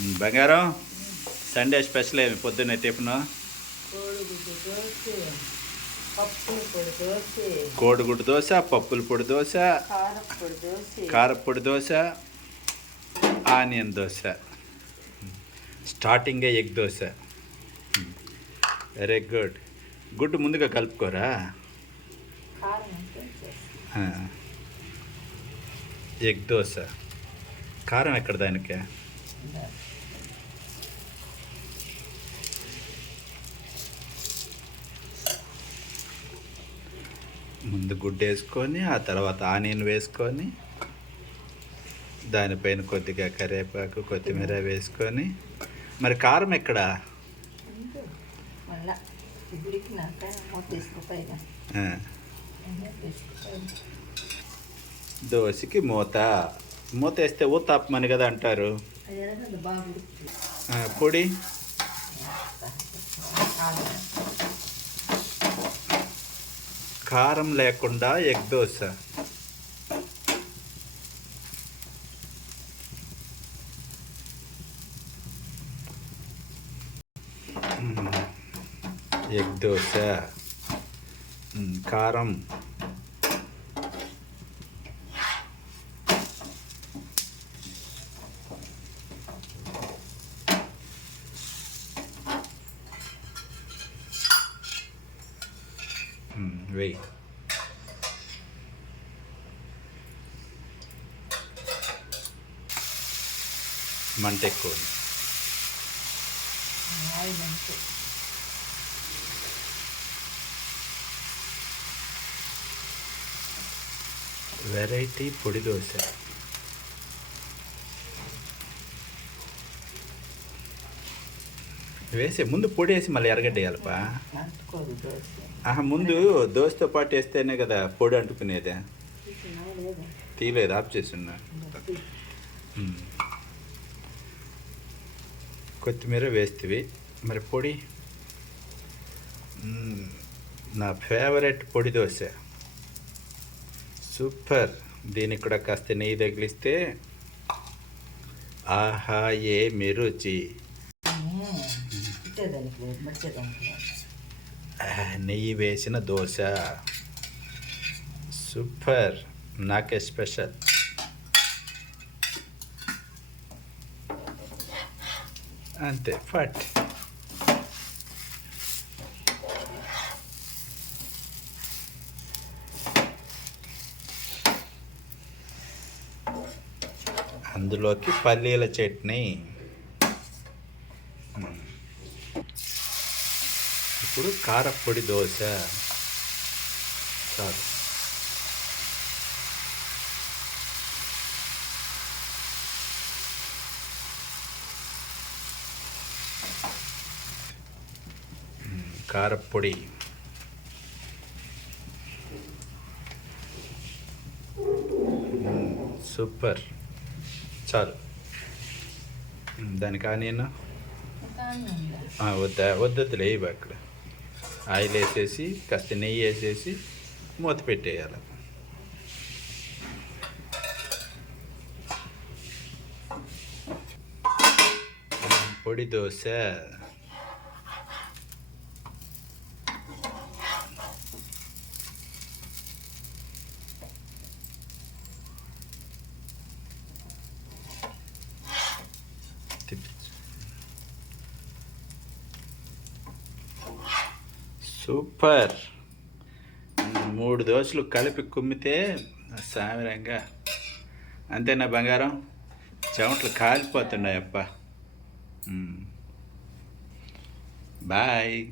బంగారం. Sunday special ఏమి? పొద్దున్నే టిఫిన్? కోడిగుడ్డు దోశ పప్పుల పొడి దోశ కారపొడి దోశ ఆనియన్ దోశ. స్టార్టింగే ఎగ్ దోశ. Very good. గుడ్డు ముందుగా కలుపుకోరా? ఎగ్ దోశ. కారం ఎక్కడ దానికి? ముందు గుడ్డు వేసుకొని ఆ తర్వాత ఆనియన్ వేసుకొని దానిపైన కొద్దిగా కరివేపాకు కొత్తిమీర వేసుకొని. మరి కారం ఎక్కడ? దోశకి మూత. మూత వేస్తే ఊతాపమని కదా అంటారు. పొడి. కారం లేకుండా ఎగ్ దోశ. ఎగ్ దోశ. కారం. weight. மண்டைக்கோழி வெரைட்டி பொடி தோசை వేసే ముందు పొడి వేసి మళ్ళీ ఎరగడ్డ వేయాలపా ఆహా ముందు దోశతో పాటు వేస్తేనే కదా పొడి అంటుకునేదే. తీయలేదు? ఆఫ్ చేస్తున్నా. కొత్తిమీర వేస్తేవి. మరి పొడి? నా ఫేవరెట్ పొడి దోశ. సూపర్. దీనికి కూడా కాస్త నెయ్యి తగిలిస్తే ఆహా ఏ రుచి లేదు మర్చేదానికి లేదు. నెయ్యి వేసిన దోశ. సూపర్. నాకే స్పెషల్. అంతే ఫట్. అందులోకి పల్లీల చట్నీ. ఇప్పుడు కారపొడి దోశ. చాలు. కారపొడి సూపర్. చాలు. దానికి ఆనియన్? ఆ, వద్దా? వద్దొద్దులే వేయి అక్కడ. ఆయిల్ వేసేసి కాస్త నెయ్యి వేసేసి మూత పెట్టేయాలి. పొడి దోశ. సూపర్. మూడు దోశలు కలిపి కుమ్మితే సామిరంగా. అంతేనా బంగారం? చెమటలు కాలిపోతున్నాయప్ప. బాయ్.